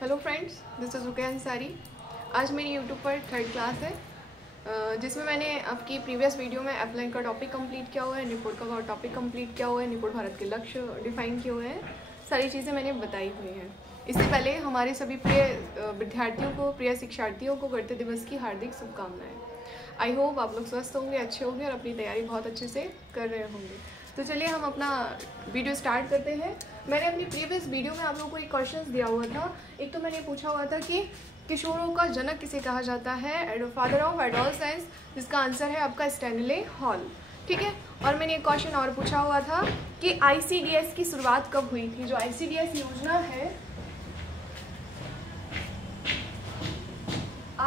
Hello friends, this is Rukaiya Ansari. आज मेरी YouTube पर 3rd क्लास है जिसमें मैंने आपकी प्रीवियस वीडियो में एफलाइन का टॉपिक कंप्लीट किया हुआ है, निपुण का टॉपिक कंप्लीट किया हुआ है, निपुण भारत के लक्ष्य डिफाइन किए हुए हैं, सारी चीज़ें मैंने बताई हुई हैं। इससे पहले हमारे सभी प्रिय विद्यार्थियों को, प्रिय शिक्षार्थियों को गणतंत्र दिवस की हार्दिक शुभकामनाएँ। आई होप आप लोग स्वस्थ होंगे, अच्छे होंगे और अपनी तैयारी बहुत अच्छे से कर रहे होंगे। तो चलिए हम अपना वीडियो स्टार्ट करते हैं। मैंने अपनी प्रीवियस वीडियो में आप लोगों को एक क्वेश्चन दिया हुआ था। एक तो मैंने पूछा हुआ था कि किशोरों का जनक किसे कहा जाता है, फादर ऑफ एडोलसेंस, जिसका आंसर है आपका स्टैनले हॉल। ठीक है। और मैंने एक क्वेश्चन और पूछा हुआ था कि ICDS की शुरुआत कब हुई थी। जो ICDS योजना है,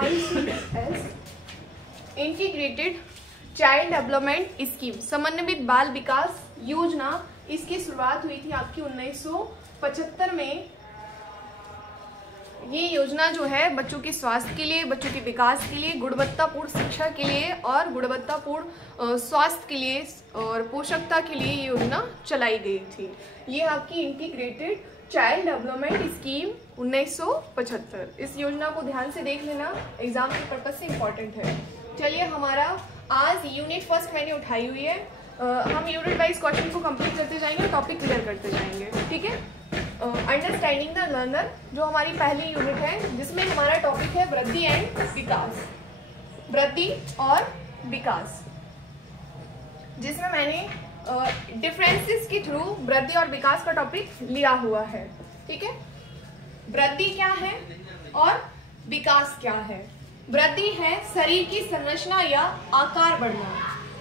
ICDS integrated child development scheme, समन्वित बाल विकास योजना, इसकी शुरुआत हुई थी आपकी 1975 में। ये योजना जो है बच्चों के स्वास्थ्य के लिए, बच्चों के विकास के लिए, गुणवत्तापूर्ण शिक्षा के लिए और गुणवत्तापूर्ण स्वास्थ्य के लिए और पोषकता के लिए ये योजना चलाई गई थी। ये आपकी इंटीग्रेटेड चाइल्ड डेवलपमेंट स्कीम 1975। इस योजना को ध्यान से देख लेना, एग्जाम के पर्पज से इम्पोर्टेंट है। चलिए, हमारा आज यूनिट फर्स्ट मैंने उठाई हुई है। हम यूनिट वाइज क्वेश्चन को कंप्लीट करते जाएंगे, टॉपिक क्लियर करते जाएंगे। ठीक है। अंडरस्टैंडिंग द लर्नर जो हमारी पहली यूनिट है, जिसमें हमारा टॉपिक है वृद्धि एंड विकास, वृद्धि और विकास, जिसमें मैंने डिफरेंसेस के थ्रू वृद्धि और विकास का टॉपिक लिया हुआ है। ठीक है। वृद्धि क्या है और विकास क्या है। वृद्धि है शरीर की संरचना या आकार बढ़ना,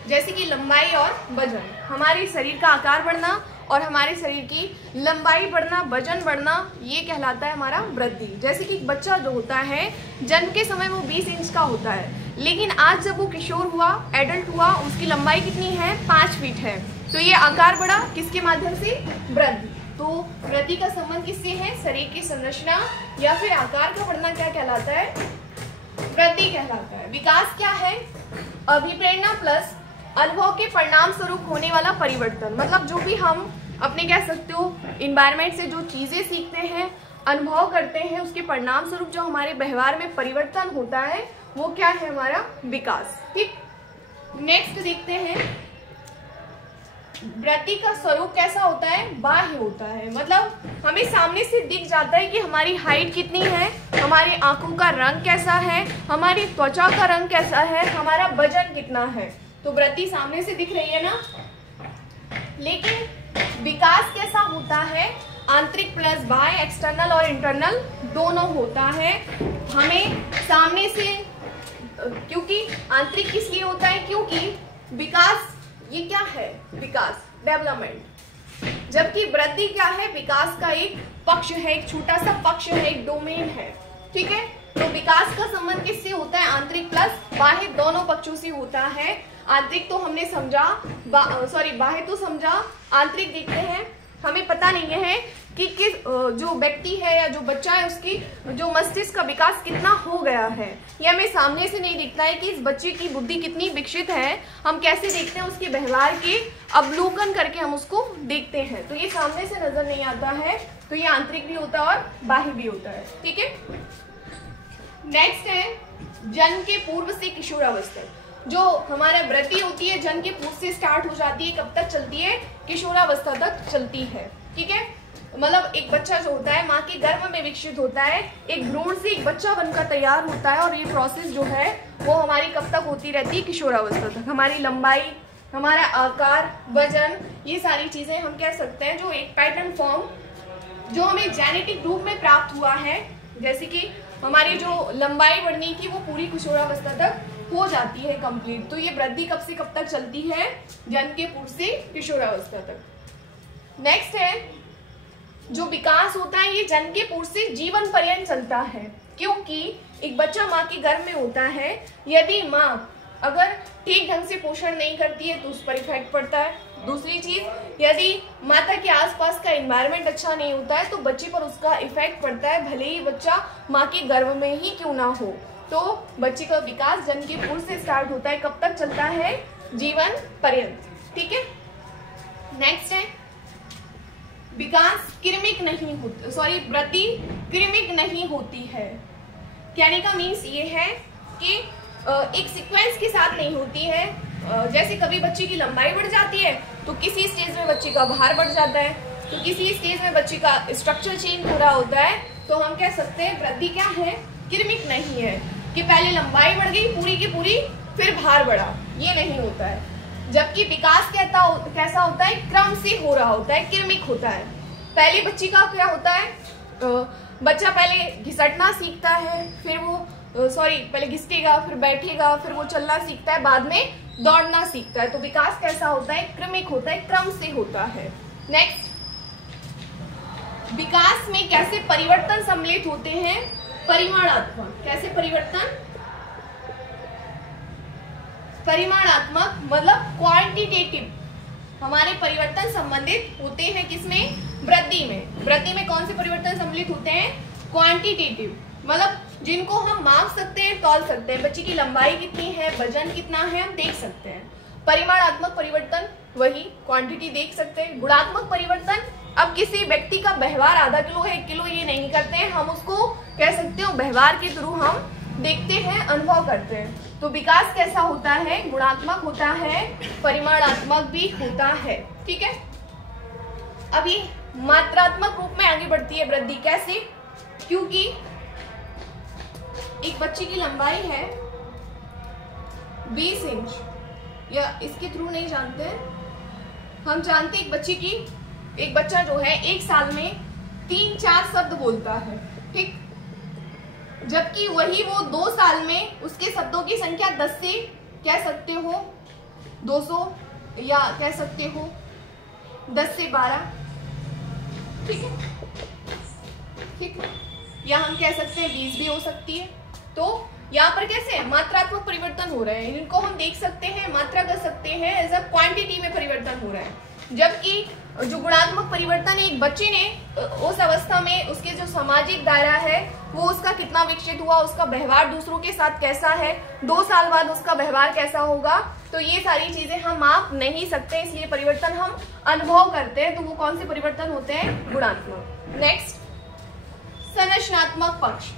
जैसे कि लंबाई और वजन। हमारे शरीर का आकार बढ़ना और हमारे शरीर की लंबाई बढ़ना, वजन बढ़ना, ये कहलाता है हमारा वृद्धि। जैसे कि बच्चा जो होता है, जन्म के समय वो 20 इंच का होता है, लेकिन आज जब वो किशोर हुआ, एडल्ट हुआ, उसकी लंबाई कितनी है, 5 फीट है। तो ये आकार बढ़ा किसके माध्यम से, वृद्धि। तो वृद्धि का संबंध किससे है, शरीर की संरचना या फिर आकार का बढ़ना क्या कहलाता है, वृद्धि कहलाता है। विकास क्या है, अभिप्रेरणा प्लस अनुभव के परिणाम स्वरूप होने वाला परिवर्तन। मतलब जो भी हम अपने कह सकते हो इन्वायरमेंट से जो चीजें सीखते हैं, अनुभव करते हैं, उसके परिणाम स्वरूप जो हमारे व्यवहार में परिवर्तन होता है, वो क्या है, हमारा विकास। ठीक। नेक्स्ट देखते हैं, वृद्धि का स्वरूप कैसा होता है, बाह्य होता है। मतलब हमें सामने से दिख जाता है कि हमारी हाइट कितनी है, हमारी आंखों का रंग कैसा है, हमारी त्वचा का रंग कैसा है, हमारा वजन कितना है। तो वृद्धि सामने से दिख रही है ना। लेकिन विकास कैसा होता है, आंतरिक प्लस बाह्य, एक्सटर्नल और इंटरनल दोनों होता है। हमें सामने से, क्योंकि आंतरिक किस लिए होता है, क्योंकि विकास ये क्या है, विकास डेवलपमेंट, जबकि वृद्धि क्या है, विकास का एक पक्ष है, एक छोटा सा पक्ष है, एक डोमेन है। ठीक है। तो विकास का संबंध किससे होता है, आंतरिक प्लस बाह्य दोनों पक्षों से होता है। आंतरिक तो हमने समझा, बाह्य तो समझा, आंतरिक देखते हैं। हमें पता नहीं है कि किस जो व्यक्ति है या जो बच्चा है, उसकी जो मस्तिष्क का विकास कितना हो गया है। ये हमें सामने से नहीं दिखता है कि इस बच्चे की बुद्धि कितनी विकसित है। हम कैसे देखते हैं, उसके व्यवहार के अवलोकन करके हम उसको देखते हैं। तो ये सामने से नजर नहीं आता है। तो ये आंतरिक भी होता है और बाह्य भी होता है। ठीक है। नेक्स्ट है जन्म के पूर्व से किशोरावस्था। जो हमारा वृद्धि होती है, जन्म के पूर्व से स्टार्ट हो जाती है, कब तक चलती है, किशोरावस्था तक चलती है। ठीक है। मतलब एक बच्चा जो होता है माँ के गर्भ में विकसित होता है, एक भ्रूण से एक बच्चा बनकर तैयार होता है, और ये प्रोसेस जो है वो हमारी कब तक होती रहती है, किशोरावस्था तक। हमारी लंबाई, हमारा आकार, वजन, ये सारी चीजें हम कह सकते हैं जो एक पैटर्न फॉर्म जो हमें जेनेटिक रूप में प्राप्त हुआ है, जैसे कि हमारी जो लंबाई बढ़नी थी वो पूरी किशोरावस्था तक हो जाती है कंप्लीट। तो ये वृद्धि कब से कब तक चलती है, जन्म के पूर्व से किशोरावस्था तक। नेक्स्ट है जो विकास होता है, ये जन्म के पूर्व से जीवन पर्यंत चलता है, क्योंकि एक बच्चा माँ के गर्भ में होता है, यदि माँ अगर ठीक ढंग से पोषण नहीं करती है तो उस पर इफेक्ट पड़ता है। दूसरी चीज, यदि माता के आसपास का एनवायरनमेंट अच्छा नहीं होता है तो बच्चे पर उसका इफेक्ट पड़ता है, भले ही बच्चा माँ के गर्भ में ही क्यों ना हो। तो बच्चे का विकास जन्म के पूर्व से स्टार्ट होता है, कब तक चलता है, जीवन पर्यंत। ठीक है। नेक्स्ट है विकास क्रमिक नहीं होता, वृद्धि क्रमिक नहीं होती है। कहने का मीन्स ये है कि एक सीक्वेंस के साथ नहीं होती है। जैसे कभी बच्चे की लंबाई बढ़ जाती है तो किसी स्टेज में बच्चे का भार बढ़ जाता है, तो किसी स्टेज में बच्चे का स्ट्रक्चर चेंज हो रहा होता है, तो हम कह सकते हैं वृद्धि क्या है, क्रमिक नहीं है कि पहले लंबाई बढ़ गई पूरी की पूरी फिर भार बढ़ा, ये नहीं होता है। जबकि विकास कैसा होता है, क्रम से हो रहा होता है, क्रमिक होता है। पहले बच्चे का क्या होता है, बच्चा पहले घिसटना सीखता है, फिर वो पहले घिसटेगा, फिर बैठेगा, फिर वो चलना सीखता है, बाद में दौड़ना सीखता है। तो विकास कैसा होता है, क्रमिक होता है, क्रम से होता है। नेक्स्ट, विकास में कैसे परिवर्तन सम्मिलित होते हैं, परिमाणात्मक। कैसे परिवर्तन, परिमाणात्मक मतलब क्वांटिटेटिव। हमारे परिवर्तन संबंधित होते हैं किसमें, वृद्धि में। वृद्धि में कौन से परिवर्तन सम्मिलित होते हैं, क्वांटिटेटिव, मतलब जिनको हम माप सकते हैं, तौल सकते हैं। बच्चे की लंबाई कितनी है, वजन कितना है, हम देख सकते हैं। परिमाणात्मक परिवर्तन वही क्वांटिटी देख सकते हैं। गुणात्मक परिवर्तन, अब किसी व्यक्ति का व्यवहार आधा किलो है 1 किलो ये नहीं करते हैं, हम उसको कह सकते हो व्यवहार के थ्रू हम देखते हैं, अनुभव करते हैं। तो विकास कैसा होता है, गुणात्मक होता है, परिमाणात्मक भी होता है। ठीक है, अब ये मात्रात्मक रूप में आगे बढ़ती है वृद्धि। कैसे, क्योंकि एक बच्चे की लंबाई है 20 इंच, या इसके थ्रू नहीं जानते हैं, हम जानते एक बच्चा जो है 1 साल में 3-4 शब्द बोलता है, ठीक, जबकि वही वो 2 साल में उसके शब्दों की संख्या 10 से कह सकते हो 200, या कह सकते हो 10 से 12, ठीक है, ठीक, या हम कह सकते हैं 20 भी हो सकती है। तो यहाँ पर कैसे मात्रात्मक परिवर्तन हो रहे हैं, इनको हम देख सकते हैं, मात्रा कर सकते हैं, एज अ क्वांटिटी में परिवर्तन हो रहा है। जबकि जो गुणात्मक परिवर्तन, एक बच्चे ने उस अवस्था में उसके जो सामाजिक दायरा है वो उसका कितना विकसित हुआ, उसका व्यवहार दूसरों के साथ कैसा है, 2 साल बाद उसका व्यवहार कैसा होगा, तो ये सारी चीजें हम माप नहीं सकते, इसलिए परिवर्तन हम अनुभव करते हैं। तो वो कौन से परिवर्तन होते हैं, गुणात्मक। नेक्स्ट, संरचनात्मक पक्ष।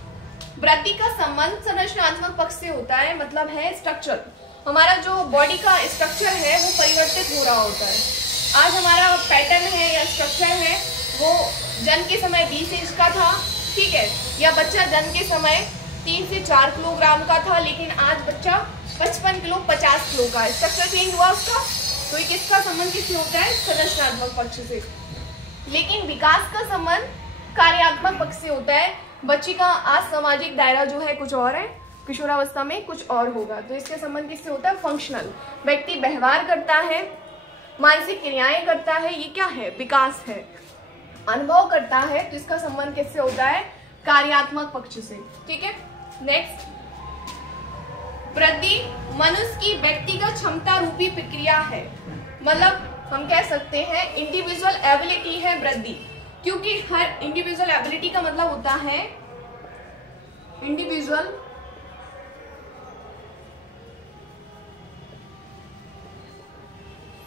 वृद्धि का संबंध संरचनात्मक पक्ष से होता है, मतलब है स्ट्रक्चर। हमारा जो बॉडी का स्ट्रक्चर है वो परिवर्तित हो रहा होता है। आज हमारा पैटर्न है या स्ट्रक्चर है वो जन्म के समय 20 इंच का था, ठीक है, या बच्चा जन्म के समय 3 से 4 किलोग्राम का था, लेकिन आज बच्चा 55 किलो 50 किलो का, स्ट्रक्चर चेंज हुआ उसका। तो ये किसका संबंध किससे होता है, संरचनात्मक पक्ष से। लेकिन विकास का संबंध कार्यात्मक पक्ष से होता है। बच्ची का आज सामाजिक दायरा जो है कुछ और है, किशोरावस्था में कुछ और होगा, तो इसके संबंध किससे होता है, फंक्शनल। व्यक्ति व्यवहार करता है, मानसिक क्रियाएं करता है, ये क्या है, विकास है। अनुभव करता है, तो इसका संबंध किससे होता है, कार्यात्मक पक्ष से। ठीक है, नेक्स्ट, वृद्धि मनुष्य की व्यक्तिगत क्षमता रूपी प्रक्रिया है, मतलब हम कह सकते हैं इंडिविजुअल एबिलिटी है वृद्धि, क्योंकि हर इंडिविजुअल एबिलिटी का मतलब होता है इंडिविजुअल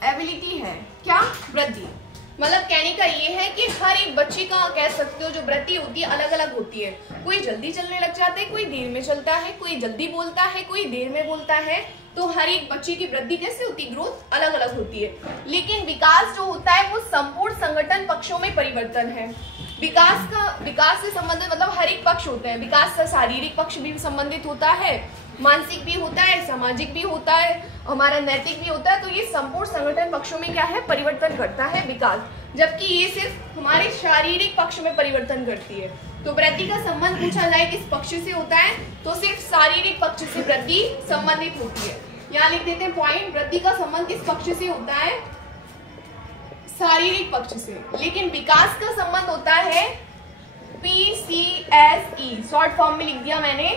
एबिलिटी है क्या, वृद्धि। मतलब कहने का ये है कि हर एक बच्चे का कह सकते हो जो वृद्धि होती है अलग अलग होती है। कोई जल्दी चलने लग जाता है, कोई देर में चलता है, कोई जल्दी बोलता है, कोई देर में बोलता है। तो हर एक बच्चे की वृद्धि कैसे होती है, ग्रोथ अलग अलग होती है। लेकिन विकास जो होता है वो संपूर्ण संगठन पक्षों में परिवर्तन है। विकास से संबंधित मतलब हर एक पक्ष होता है। विकास से शारीरिक पक्ष भी संबंधित होता है, मानसिक भी होता है, सामाजिक भी होता है, हमारा नैतिक भी होता है। तो ये संपूर्ण संगठन पक्षों में क्या है, परिवर्तन करता है विकास, जबकि ये सिर्फ हमारे शारीरिक पक्ष में परिवर्तन करती है। तो वृद्धि का संबंध पूछा जाए किस पक्ष से होता है, तो सिर्फ शारीरिक पक्ष से वृद्धि संबंधित होती है। यहाँ लिख देते हैं पॉइंट, वृद्धि का संबंध किस पक्ष से होता है, शारीरिक पक्ष से। लेकिन विकास का संबंध होता है PCSE, शॉर्ट फॉर्म में लिख दिया मैंने,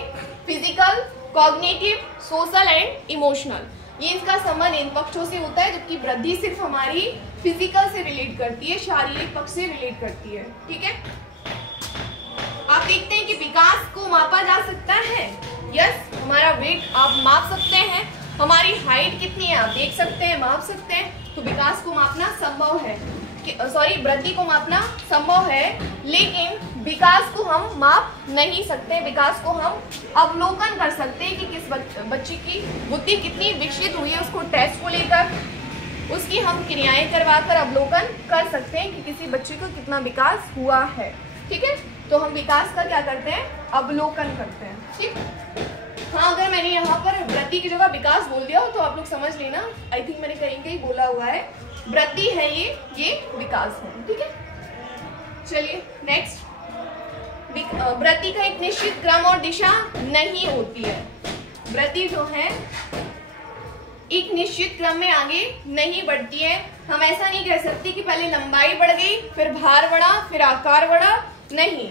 physical, cognitive, social and emotional. ये इसका संबंध इन पक्षों से होता है, जबकि वृद्धि सिर्फ हमारी फिजिकल से रिलेट करती है, शारीरिक पक्ष से रिलेट करती है। ठीक है, आप देखते हैं कि विकास को मापा जा सकता है। यस, हमारा वेट आप माप सकते हैं, हमारी हाइट कितनी है आप देख सकते हैं, माप सकते हैं। तो विकास को मापना संभव है। वृद्धि को मापना संभव है, लेकिन विकास को हम माप नहीं सकते। विकास को हम अवलोकन कर सकते हैं कि किस बच्चे की बुद्धि कितनी विकसित हुई है, उसको टेस्ट को लेकर उसकी हम क्रियाएं करवाकर अवलोकन कर सकते हैं कि किसी बच्चे को कितना विकास हुआ है। ठीक है, तो हम विकास का क्या करते हैं, अवलोकन करते हैं। ठीक, हाँ, अगर मैंने यहाँ पर वृद्धि की जगह विकास बोल दिया हो तो आप लोग समझ लेना, आई थिंक मैंने कहीं कहीं बोला हुआ है वृद्धि है ये विकास है। ठीक है, चलिए नेक्स्ट, वृद्धि का एक निश्चित क्रम और दिशा नहीं होती है। वृद्धि जो है एक निश्चित क्रम में आगे नहीं बढ़ती है। हम ऐसा नहीं कह सकते कि पहले लंबाई बढ़ गई, फिर भार बढ़ा, फिर आकार बढ़ा, नहीं,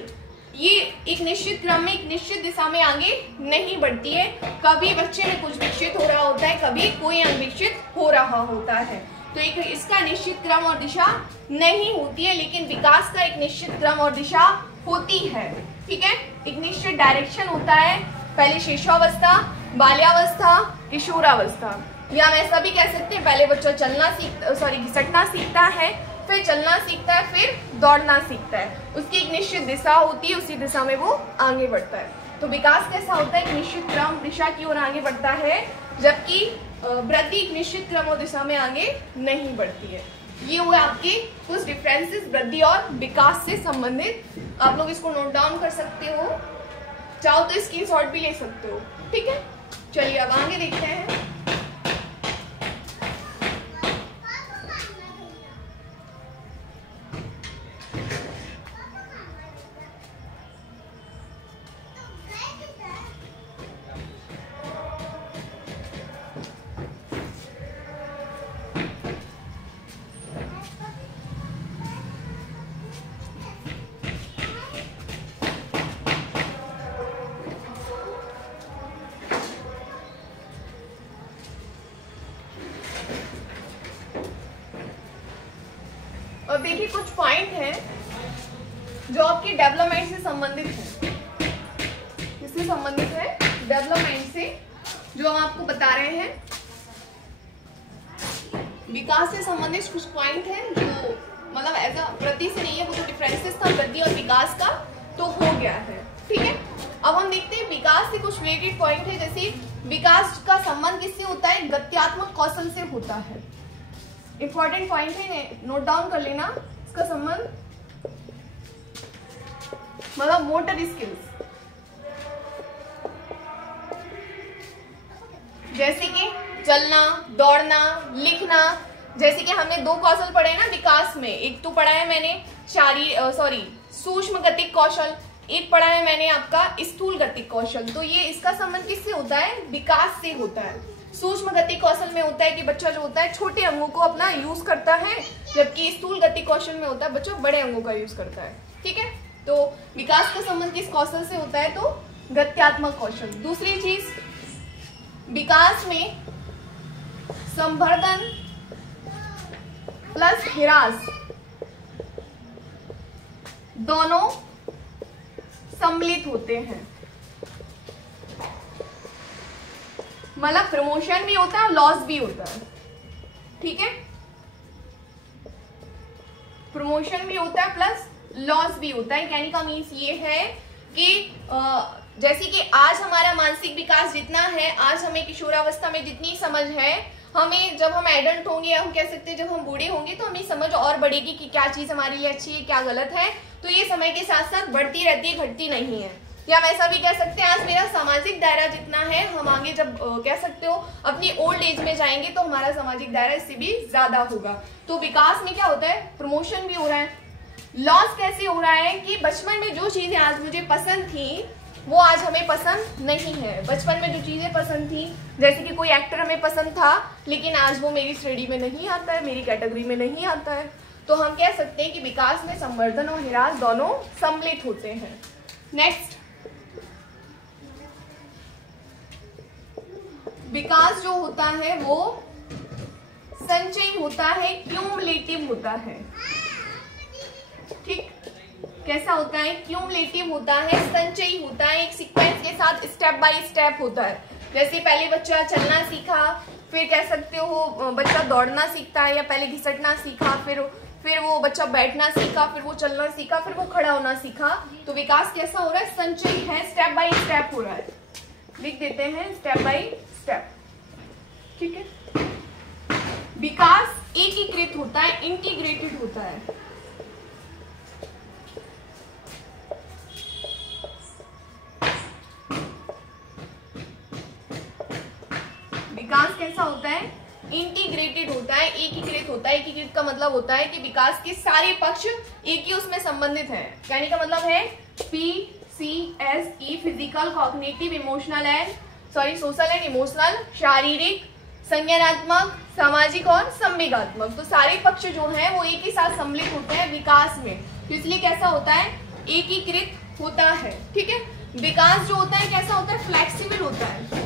ये एक निश्चित क्रम में एक निश्चित दिशा में आगे नहीं बढ़ती है। कभी बच्चे में कुछ विकसित हो रहा होता है, कभी कोई अविकसित हो रहा होता है, तो एक इसका निश्चित क्रम और दिशा नहीं होती है, लेकिन विकास का एक निश्चित क्रम और दिशा होती है। ठीक है, एक निश्चित डायरेक्शन होता है, पहले शिशुअवस्था, बाल्यावस्था, किशोरावस्था, या हम ऐसा भी कह सकते हैं पहले बच्चा घिसटना सीखता है, फिर चलना सीखता है, फिर दौड़ना सीखता है, उसकी एक निश्चित दिशा होती है, उसी दिशा में वो आगे बढ़ता है। तो विकास कैसा होता है, एक निश्चित क्रम दिशा की ओर आगे बढ़ता है, जबकि वृद्धि एक निश्चित क्रम और दिशा में आगे नहीं बढ़ती है। ये हुए आपके कुछ डिफरेंसेस वृद्धि और विकास से संबंधित। आप लोग इसको नोट डाउन कर सकते हो, चाहो तो स्क्रीनशॉट भी ले सकते हो। ठीक है, चलिए अब आगे देखते हैं। और देखिए कुछ पॉइंट हैं जो आपकी डेवलपमेंट से संबंधित है। किससे संबंधित है, डेवलपमेंट से, जो हम आपको बता रहे हैं। विकास से संबंधित कुछ पॉइंट हैं जो मतलब ऐसा वृद्धि से नहीं है, वो तो डिफरेंसेस था वृद्धि और विकास का, तो हो गया है। ठीक है, अब हम देखते हैं विकास से कुछ रिलेटेड पॉइंट है, जैसे विकास का संबंध किससे होता है, गत्यात्मक कौशल से होता है। इंपॉर्टेंट पॉइंट है, नोट डाउन कर लेना इसका संबंध, मतलब मोटर स्किल्स, जैसे कि चलना, दौड़ना, लिखना। जैसे कि हमने दो कौशल पढ़े ना विकास में, एक तो पढ़ा है मैंने सूक्ष्म गतिक कौशल, एक पढ़ा है मैंने आपका स्थूल गतिक कौशल। तो ये इसका संबंध किससे होता है, विकास से होता है। सूक्ष्म गति कौशल में होता है कि बच्चा जो होता है छोटे अंगों को अपना यूज करता है, जबकि स्थूल गति कौशल में होता है बच्चा बड़े अंगों का यूज करता है। ठीक है, तो विकास का संबंध किस कौशल से होता है, तो गत्यात्मक कौशल। दूसरी चीज, विकास में संवर्धन प्लस ह्रास दोनों सम्मिलित होते हैं, मतलब प्रमोशन भी होता है और लॉस भी होता है। ठीक है, प्रमोशन भी होता है प्लस लॉस भी होता है। कहने का मीन्स ये है कि जैसे कि आज हमारा मानसिक विकास जितना है, आज हमें किशोरावस्था में जितनी समझ है, हमें जब हम एडल्ट होंगे, हम कह सकते हैं जब हम बूढ़े होंगे तो हमें समझ और बढ़ेगी कि क्या चीज हमारे लिए अच्छी है, क्या गलत है। तो ये समय के साथ साथ बढ़ती रहती है, घटती नहीं है। या हम ऐसा भी कह सकते हैं, आज मेरा सामाजिक दायरा जितना है, हम आगे जब कह सकते हो अपनी ओल्ड एज में जाएंगे तो हमारा सामाजिक दायरा इससे भी ज्यादा होगा। तो विकास में क्या होता है, प्रमोशन भी हो रहा है। लॉस कैसे हो रहा है कि बचपन में जो चीजें आज मुझे पसंद थी वो आज हमें पसंद नहीं है। बचपन में जो चीजें पसंद थी, जैसे कि कोई एक्टर हमें पसंद था, लेकिन आज वो मेरी श्रेणी में नहीं आता है, मेरी कैटेगरी में नहीं आता है। तो हम कह सकते हैं कि विकास में संवर्धन और ह्रास दोनों सम्मिलित होते हैं। नेक्स्ट, विकास जो होता है वो संचयी होता है, क्यूमुलेटिव होता है। ठीक, कैसा होता है, क्यूमुलेटिव होता है, संचयी होता है, एक सीक्वेंस के साथ स्टेप बाय स्टेप होता है। जैसे पहले बच्चा चलना सीखा, फिर कह सकते हो बच्चा दौड़ना सीखता है, या पहले घिसटना सीखा, फिर फिर वो बच्चा बैठना सीखा, फिर वो चलना सीखा, फिर वो खड़ा होना सीखा। तो विकास कैसा हो रहा है? संचयी है, स्टेप बाय स्टेप हो रहा है। लिख देते हैं स्टेप बाय स्टेप, ठीक है। विकास एकीकृत होता है, इंटीग्रेटेड होता है। विकास कैसा होता है? इंटीग्रेटेड होता है, एकीकृत होता है। एकीकृत का मतलब होता है कि विकास के सारे पक्ष एक ही उसमें संबंधित है। कहने का मतलब है PCSE, physical, cognitive, emotional and social and emotional, शारीरिक, संज्ञानात्मक, सामाजिक और संवेगात्मक। तो सारे पक्ष जो हैं वो एक ही साथ सम्मिलित होते हैं विकास में। तो इसलिए कैसा होता है? एकीकृत होता है, ठीक है। विकास जो होता है कैसा होता है? फ्लेक्सिबल होता है,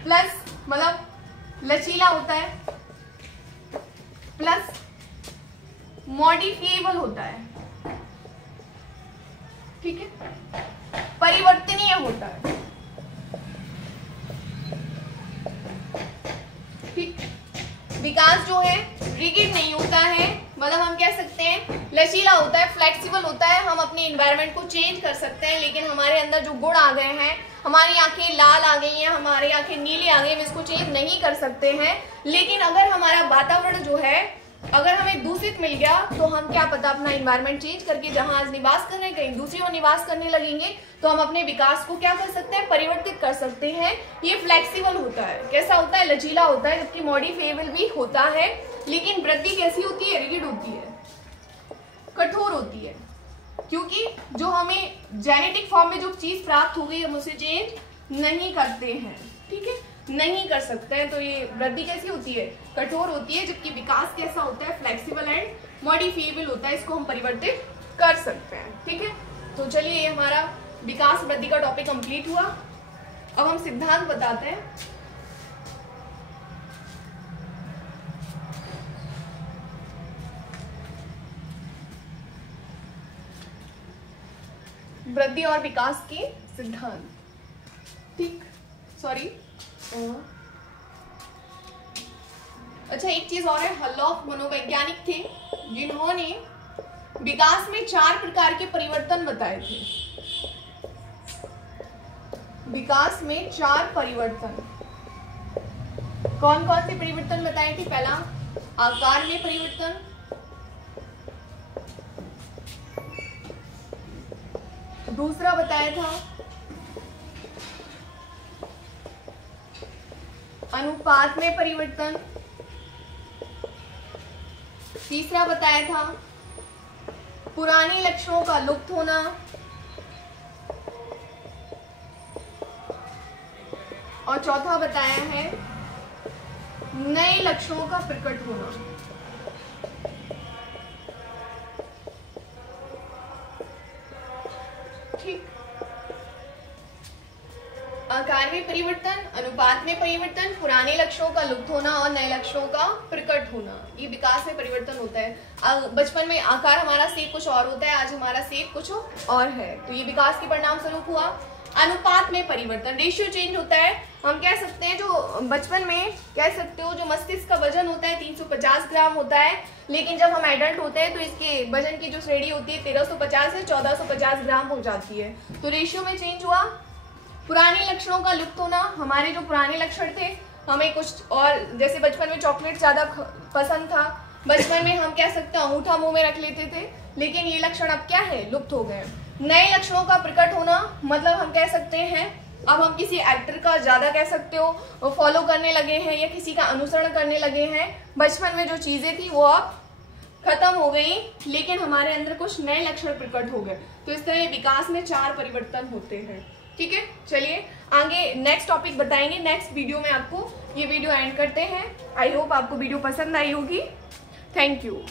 प्लस मतलब लचीला होता है, प्लस मॉडिफिएबल होता है, ठीक है, परिवर्तनीय होता है, ठीक। विकास जो है रिगिड नहीं होता है, मतलब हम कह सकते हैं लचीला होता है, फ्लेक्सिबल होता है। हम अपने एनवायरनमेंट को चेंज कर सकते हैं, लेकिन हमारे अंदर जो गुण आ गए हैं, हमारी आंखें लाल आ गई हैं, हमारी आंखें नीली आ गई, हम इसको चेंज नहीं कर सकते हैं। लेकिन अगर हमारा वातावरण जो है अगर हमें दूषित मिल गया तो हम क्या पता अपना एनवायरनमेंट चेंज करके जहां आज निवास कर रहे हैं कहीं दूसरी ओर निवास करने लगेंगे, तो हम अपने विकास को क्या कर सकते हैं? परिवर्तित कर सकते हैं। ये फ्लेक्सिबल होता है, कैसा होता है? लचीला होता है, जबकि मॉडिफिएबल भी होता है। लेकिन वृद्धि कैसी होती है? रिगिड होती है, कठोर होती है, क्योंकि जो हमें जेनेटिक फॉर्म में जो चीज प्राप्त हो गई हम उसे चेंज नहीं करते हैं, ठीक है, नहीं कर सकते हैं। तो ये वृद्धि कैसी होती है? कठोर होती है, जबकि विकास कैसा होता है? फ्लेक्सिबल एंड मॉडिफिएबल होता है, इसको हम परिवर्तित कर सकते हैं, ठीक है। तो चलिए, ये हमारा विकास वृद्धि का टॉपिक कंप्लीट हुआ। अब हम सिद्धांत बताते हैं। वृद्धि और विकास के सिद्धांत, ठीक, सॉरी। अच्छा, एक चीज और है, हर्लॉफ मनोवैज्ञानिक थे जिन्होंने विकास में 4 प्रकार के परिवर्तन बताए थे। विकास में 4 परिवर्तन, कौन कौन से परिवर्तन बताए थे? पहला, आकार में परिवर्तन, दूसरा बताया था अनुपात में परिवर्तन, तीसरा बताया था पुराने लक्षणों का लुप्त होना, और चौथा बताया है नए लक्षणों का प्रकट होना। ठीक, आकार में परिवर्तन, अनुपात में परिवर्तन, पुराने लक्षणों का लुप्त होना और नए लक्षणों का प्रकट होना, ये विकास में परिवर्तन होता है। बचपन में आकार हमारा शेप कुछ और होता है, आज हमारा शेप कुछ और है, तो ये विकास के परिणाम स्वरूप हुआ। अनुपात में परिवर्तन, रेशियो चेंज होता है। हम कह सकते हैं जो बचपन में कह सकते हो जो मस्तिष्क का वजन होता है 350 ग्राम होता है, लेकिन जब हम एडल्ट होते हैं तो इसके वजन की जो श्रेणी होती है 1350 से 1450 ग्राम हो जाती है। तो रेशियो में चेंज हुआ। पुराने लक्षणों का लुप्त होना, हमारे जो पुराने लक्षण थे, हमें कुछ और, जैसे बचपन में चॉकलेट ज्यादा पसंद था, बचपन में हम कह सकते हैं अंगूठा मुंह में रख लेते थे, लेकिन ये लक्षण अब क्या है? लुप्त हो गए। नए लक्षणों का प्रकट होना, मतलब हम कह सकते हैं अब हम किसी एक्टर का ज्यादा कह सकते हो फॉलो करने लगे हैं या किसी का अनुसरण करने लगे हैं। बचपन में जो चीजें थी वो अब खत्म हो गई, लेकिन हमारे अंदर कुछ नए लक्षण प्रकट हो गए। तो इस तरह विकास में 4 परिवर्तन होते हैं, ठीक है। चलिए आगे नेक्स्ट टॉपिक बताएंगे नेक्स्ट वीडियो में आपको। ये वीडियो एंड करते हैं। आई होप आपको वीडियो पसंद आई होगी। Thank you.